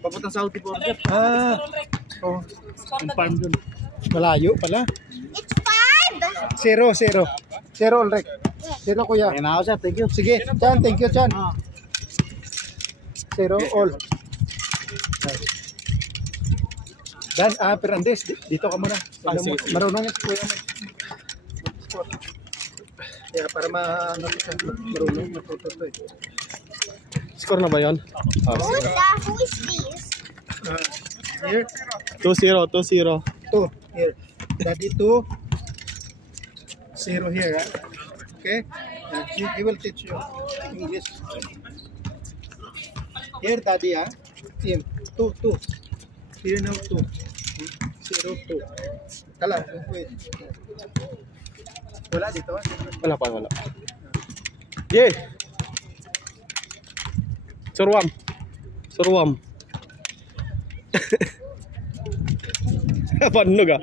Papuntang Saudi po. Oh. Yung farm dun. Malayo pala. It's 5. 0, 0. 0 Ulrich. 0 kuya. Ayan na ako sir, thank you. Sige, Chan, thank you Chan. 0 all. Dan, Fernandez, dito ka muna. Marunong yan si kuya mo. Kaya para marunong matututo eh. Score na ba yun? Who is this? Here, 2-0, 2-0. 2. Here. Daddy 2. 0 here. Okay? He will teach you English. Here, Daddy. Team. 2, 2. Here now 2. 0, 2. Kala, wait. Wala dito. Wala pa, wala. Yeah! Surwam. Surwam. Paano ka?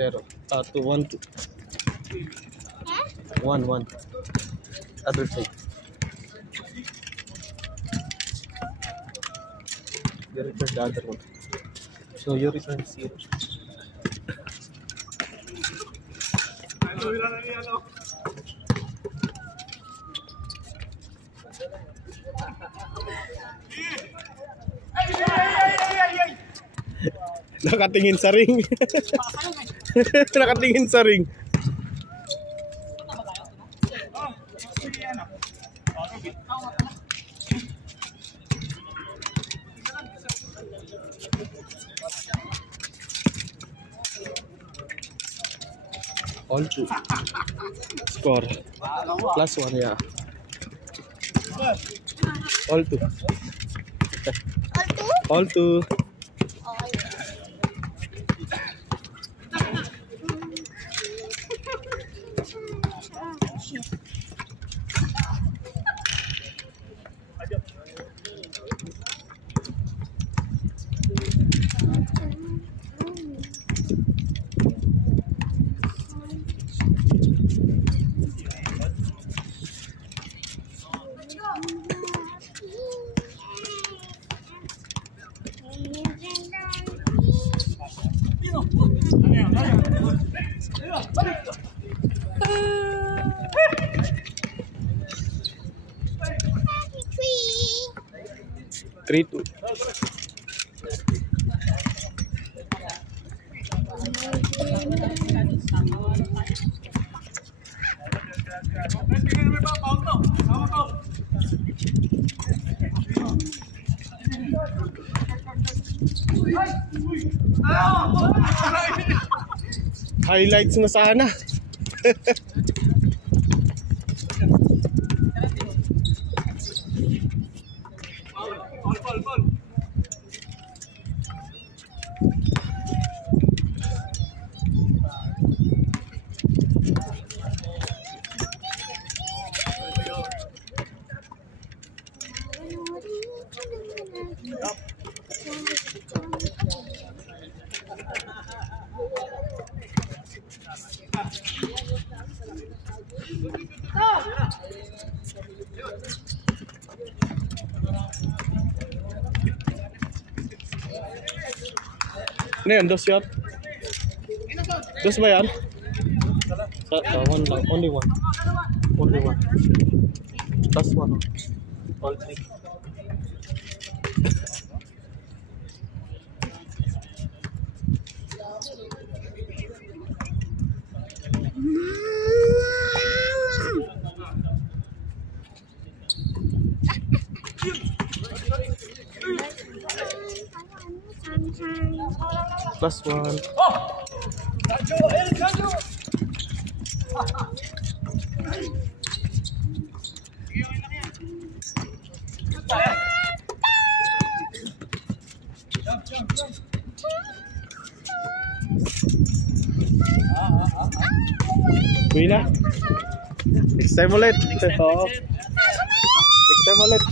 Zero. 2, 1, 2. 1, 1. Other side. You return the other one. So you return 0. Nakatingin sa ring. Nakatingin sa ring. All 2. Score. Plus 1, yeah. All 2. All 2. Three, 2. Highlights na sana. Ano yan? Dos yan? Dos ba yan? One lang. Only one. Only one. Plus one. All three. Plus one. Uwi na. Next time ulit. Oo. Next time ulit.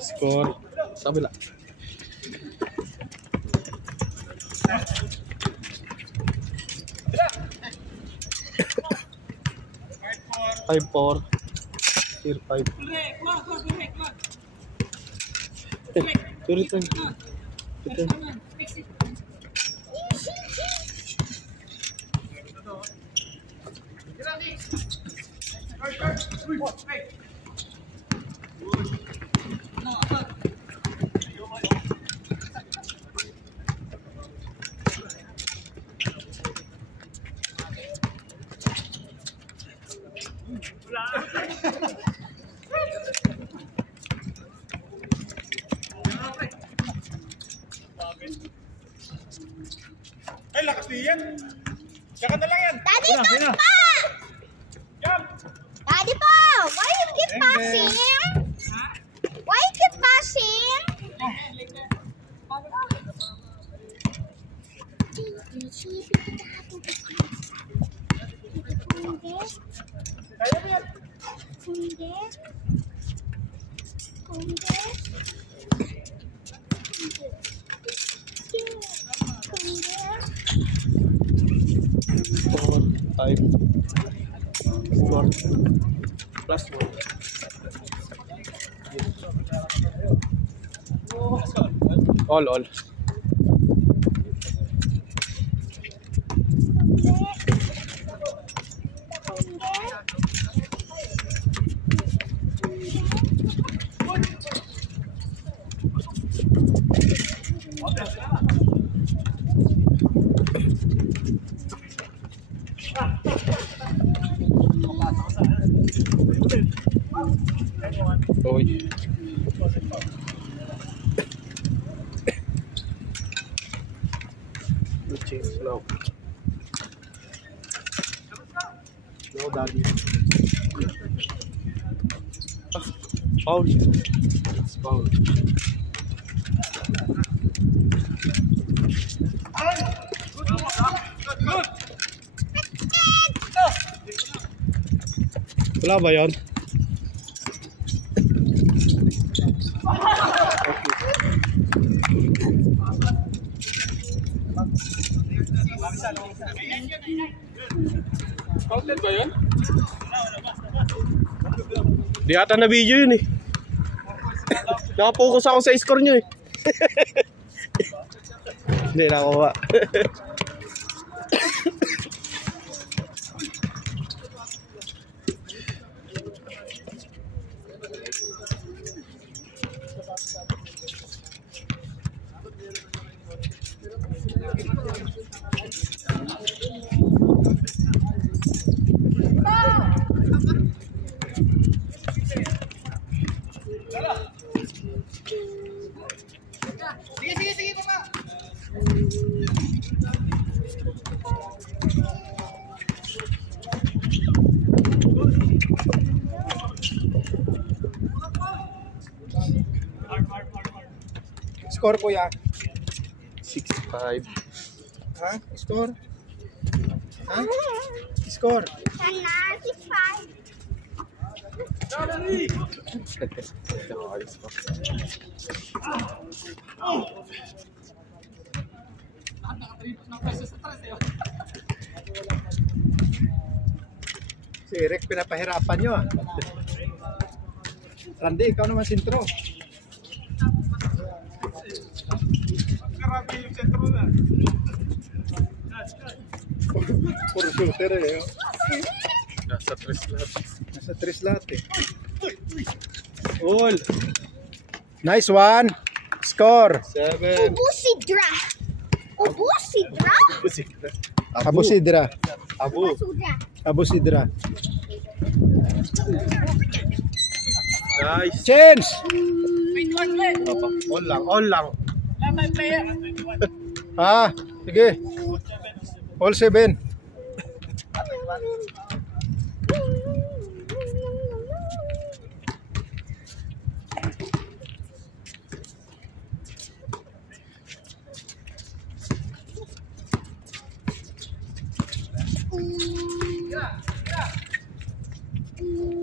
Score. Sabi lang. 5-4. Tier 5. Return. Ay, lakas niya yan. Saka na lang yan. Daddy, stop pa! Daddy po, why you keep passing? Why you keep passing? Plus one. All. Oy. Change slow. No, daddy. Foul. It's foul. Wala ba yun? Okay. Counted ba yun? Di ata na video yun eh. Nakapokus ako sa score nyo eh. Hindi nakuha. Sige, papa. Score kuya. 6-5. Ha? Score? Ha? Score? Sana, 6-5. Si Eric pinapahirapan nyo ah. Randy, ikaw naman sintro. Puro shooter eh. Nasa 3 lahat. Nasa 3 lahat eh. All. Nice one. Score. 7. Ubusidra. Ubusidra. Abu Sidra. Abu. Ubusidra. Abu Sidra. Nice. Change. All lang, all lang. Ah, sige. All 7.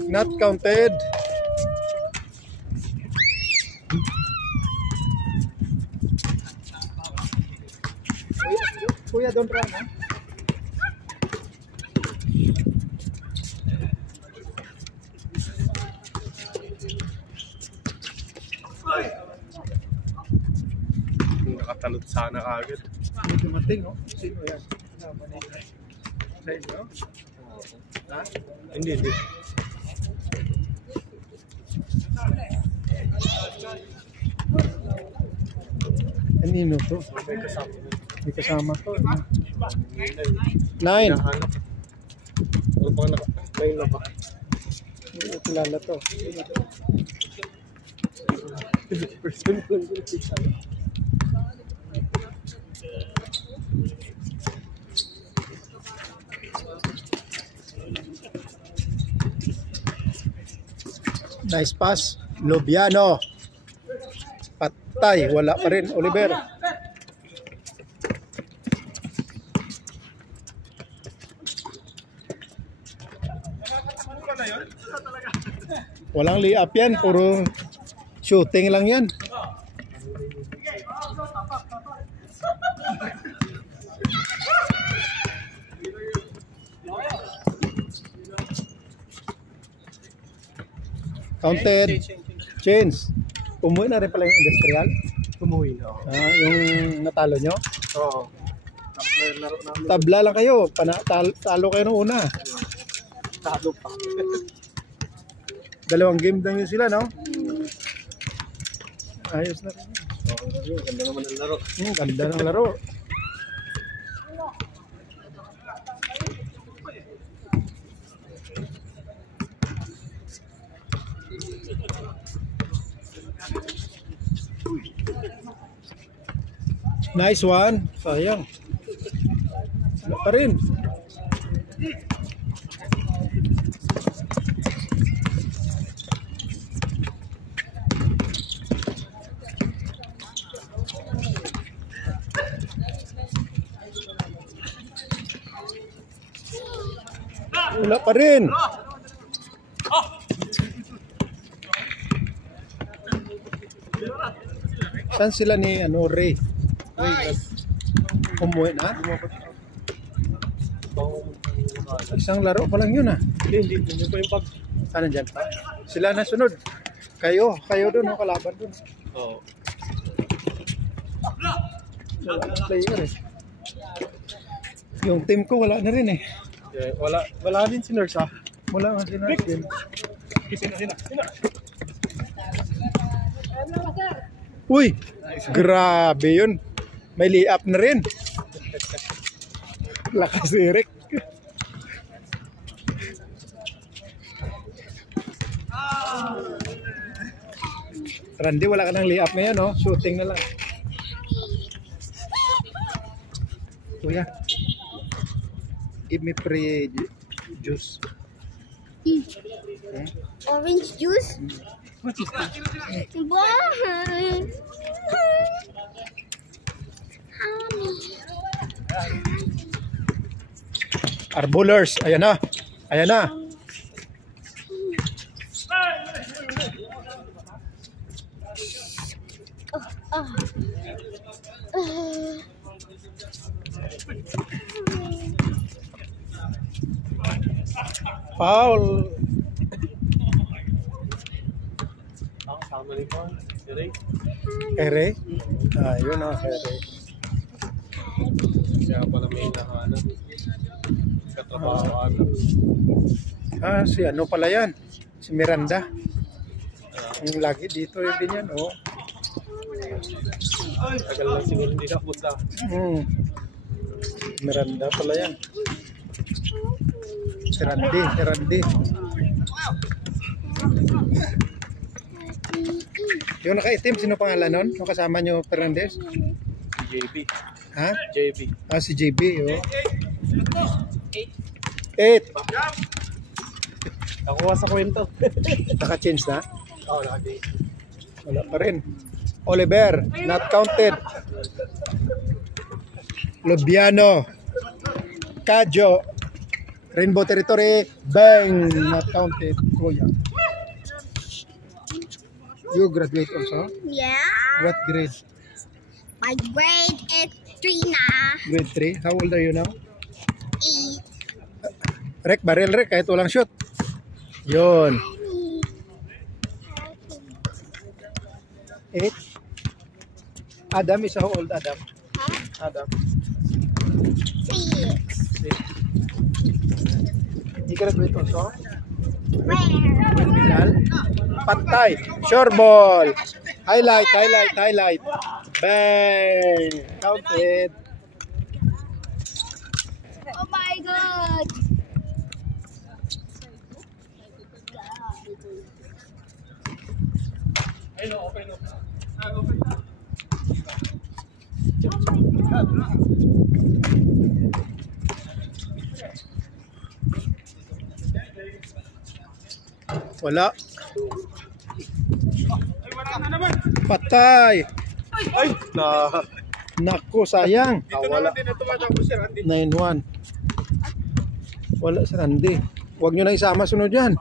Not counted. Kuya, don't run, ha? Nakatalot sana kagad. May dumating, no? Sino yan? Sa inyo? Ha? Hindi, hindi. Kanino to? May kasama. May kasama to. 9. Hinahanap. Ano pa na? 9 na ba? Hindi ko kilala to. First time ko lang. Nice pass. Lubiano. Patay. Wala pa rin. Oliver. Walang lay-up yan. Puro shooting lang yan. Counted. Change. Umuwi na rin pala yung industrial. Umuwi na ako. Ah, yung natalo nyo. Oo. Laro namin. Tabla lang kayo. Talo kayo nung una. Talo pa. Dalawang game lang yun sila, no? Ayos na rin. Ganda naman ang laro. Ganda ng laro. Nice one. Sayang. Wala pa rin. Wala pa rin. Saan sila ni Ray? Umuwi na? Isang laro pa lang yun ah. Hindi. Hindi pa yung pag... Ano dyan pa? Sila na sunod. Kayo doon, kalaban doon. Oo. Player eh. Yung team ko wala na rin eh. Yeah, wala din si Nurse ha. Wala nga si Nurse din. Sina. Uy! Grabe yun. May lay-up na rin. Lakas Eric. Randy, wala ka ng lay-up ngayon, no? Shooting na lang. Kuya, give me free juice. Orange juice? Bye. Arbolers, ayan na. Ayan na. Foul. Ang sama rin ko. Eric. Ere? Yun o, Ere. Siya pala may hinahanap. Katrabaho Si ano pala yan? Si Miranda. Yung lagi dito yun din yan, oh. Tagal lang siguro hindi napunta. Miranda pala yan. Si Randy. Yung nakaitim, sino pangalan nun? Yung kasama nyo, Fernandez? JB. Ha? JB. Si JB, oh. 8. Nakuha sa kwento. Naka-change na? Oo, naka-change. Wala pa rin. Oliver, not counted. Lubiano. Kadjo. Rainbow Territory. Bang, not counted. Kuya. You graduate also? Yeah. What grade? My grade is 3 na. Grade 3. How old are you now? 8. Rek, barrel rek, kahit walang shoot. Yun. 8. Adam is how old, Adam? Huh? Adam. 6. He graduate also? Where? Final. Patay. Sure ball. Highlight. Bang. Counted. Oh my God. Wala. Patay. Ay! Naku, sayang. Wala din na tumatapos si Randy. 9-1. Wala si Randy. Huwag nyo na isama sunod yan.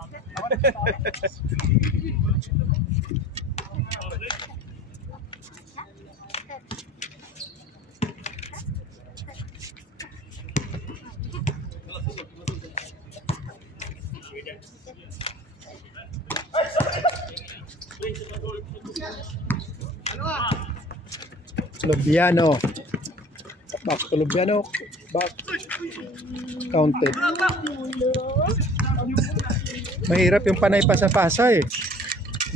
Lubiano. Back to Lubiano. Back. Counted. Mahirap yung panay pasa-pasa eh.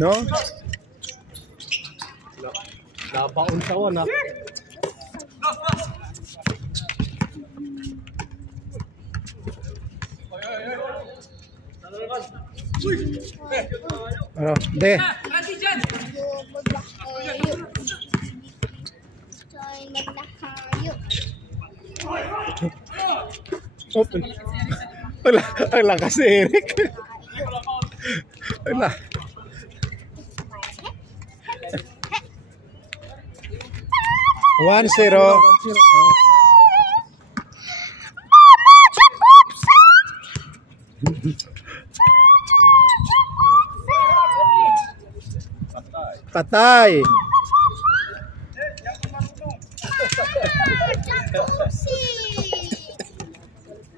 No? Nabaon sa wana. Ano? De. Open. Wala, ang lakas si Eric. Wala. One zero. Patay.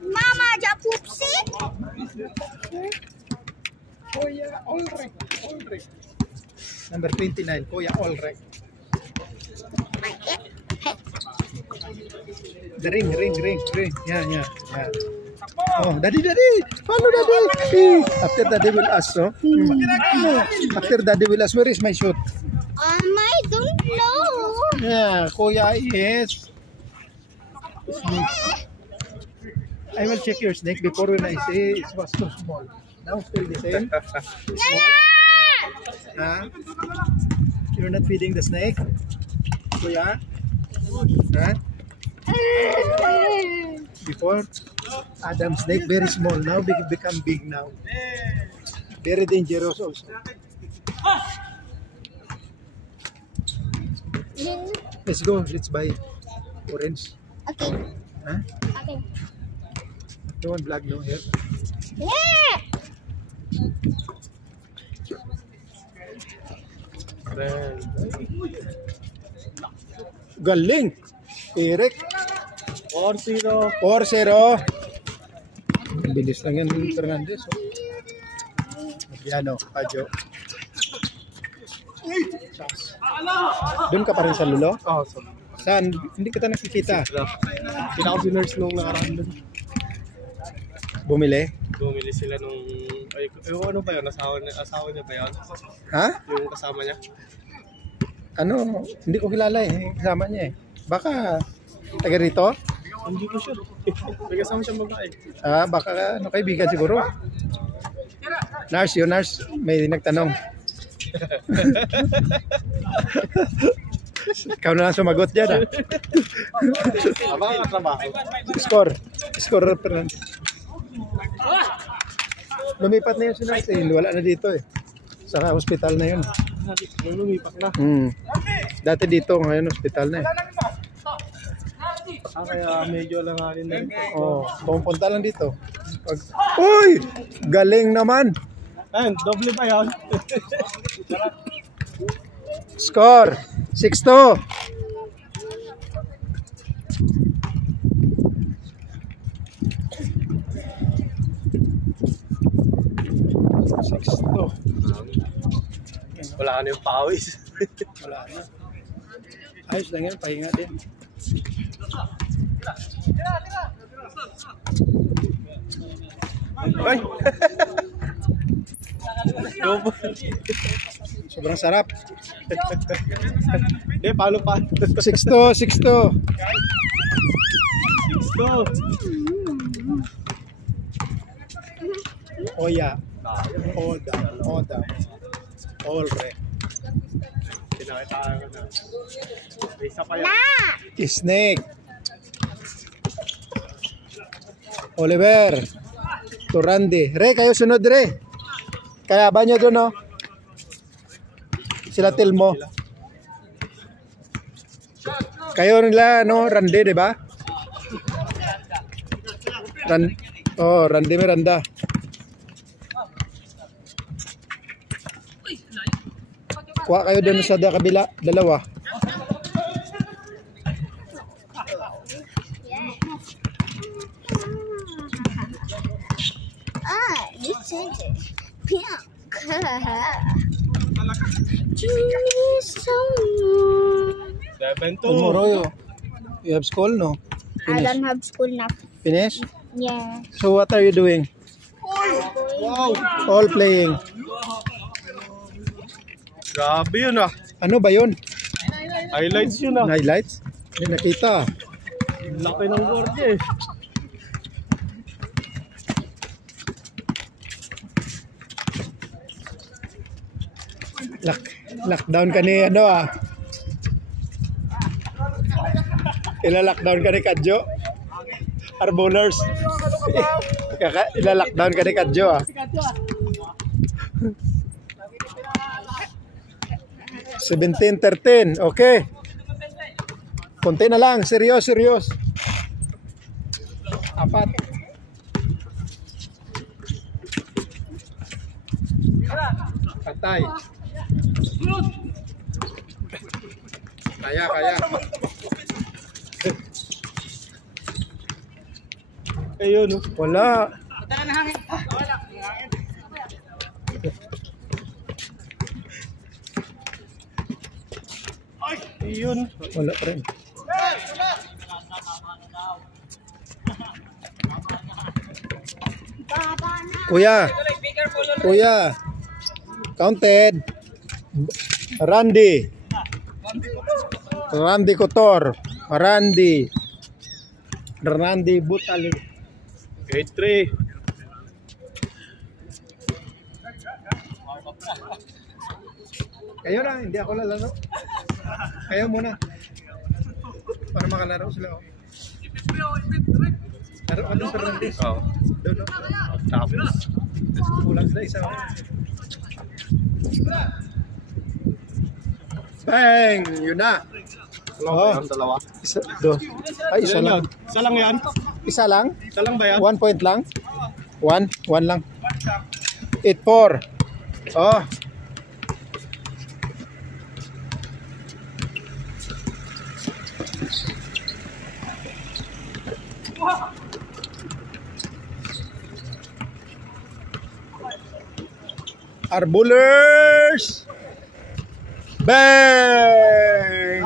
Mama, Japupsi. 29. Kuya, all right. The ring. Yeah. Oh, daddy. Follow daddy. After daddy will ask, no? After daddy will ask, where is my shoot? I don't know. Yeah, kuya, yes. Snake. I will check your snake before when I say it was too small. Now still the same. Huh? You're not feeding the snake? Kuya? Huh? Before, Adam's snake very small. Now become big now. Very dangerous also. Let's go. Let's buy orange. Okay. Huh? Okay. You want black no here? Yeah. Galing. Eric. 4-0. 4-0. Bilis lang yan, Fernandez. Yan o, Adjo. Doon ka pa rin sa lulo? Oh, so. Saan? Hindi kita nakikita. Kita ko si nurse nung nakaraan doon. Bumili? Bumili sila nung... Ay, ano ba yun? Asawa niya ba yun? Ha? Yung kasama niya? Ano? Hindi ko kilala eh. Kasama niya eh. Baka taga rito? Hindi ko sure. May kasama siyang babae. Ah, baka ano, kaibigan siguro. Nurse, yun nurse. May nagtanong. Ikaw na lang sumagot dyan ah. Abang ang trabaho. Score Fernandez. Lumipat na yun si nurse eh. Wala na dito eh. Sa hospital na yun. Lumipak na. Dati dito, ngayon hospital na eh. Kaya medyo lang halin na rin. Oh, pumunta lang dito. Uy! Galing naman! Ayun, doble pa yun. Score! 6-2! Wala ka na yung pawis. Wala na. Ayos lang yan, pahinga din. Ay! Sobrang sarap. Paano pa? 6-2, 6-2. Go! Oya. Oda. All red. Pinakita ko na. Isa pa yan. Snake. Oliver. Turandi. Re, kayo sunod re. Kaya ba nyo doon, no? Sila Tilmo. Kayo nila, no? Rande, di ba? Rande Miranda. Kuha kayo doon sa kabila. Dalawa. You said it. Pink. Tomorrow you have school, no? I don't have school now. Finish? Yeah. So what are you doing? Wow! All playing. Grabe yun ah. Ano ba yun? Highlights yun ah. Highlights? Hindi nakita. Laki ng gwardiya eh. Lockdown ka ni ano ah. Ila-lockdown ka ni Kadjo. Arboners. Ila-lockdown ka ni Kadjo ah. 17-13. Okay. Konti na lang. Serious. Apat. Patay. Kaya. Ayun oh. Wala. Yun. Wala pa rin. Kuya. Kuya. Counted. Randy. Randy Couture. Randy. Randy Butali. 8-3. Kayo na, hindi ako lalaro. Kayo muna. Para makalaro sila. Oh. Laro ka doon sa Randy. Oo. Doon, no? Tapos. Kulang sila isa. Bang! Yun na. Oh. Dalawa. Isa, do. Ay, isa lang. Isa lang yan? Isa lang? Isa lang ba yan? 1 point lang? 1 lang. 8-4. Oh. Arbulers! Bang!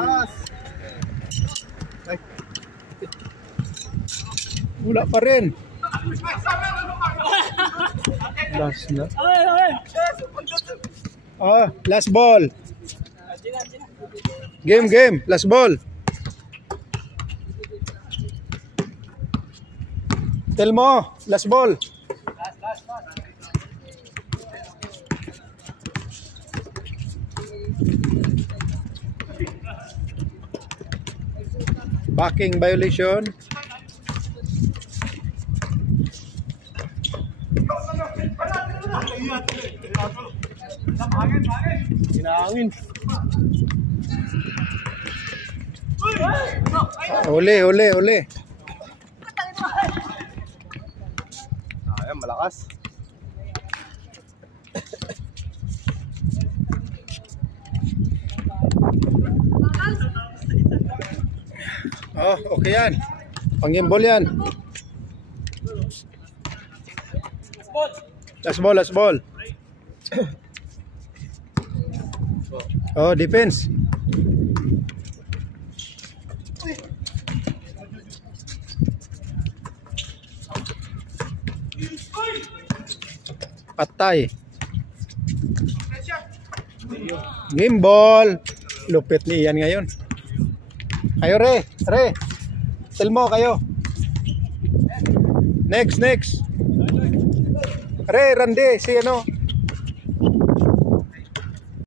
Wala pa rin. Last na. Oh, last ball. Game. Last ball. Tell mo, last ball. Backing violation. Hinangin. Uli. Ayan, malakas. Oh, okay yan. Pangimbol yan. Last ball. Oh, defense. Patay. Game ball. Lupit ni Ian ngayon. Kayo Re. Tell mo kayo. Next. Re, Randy, si ano?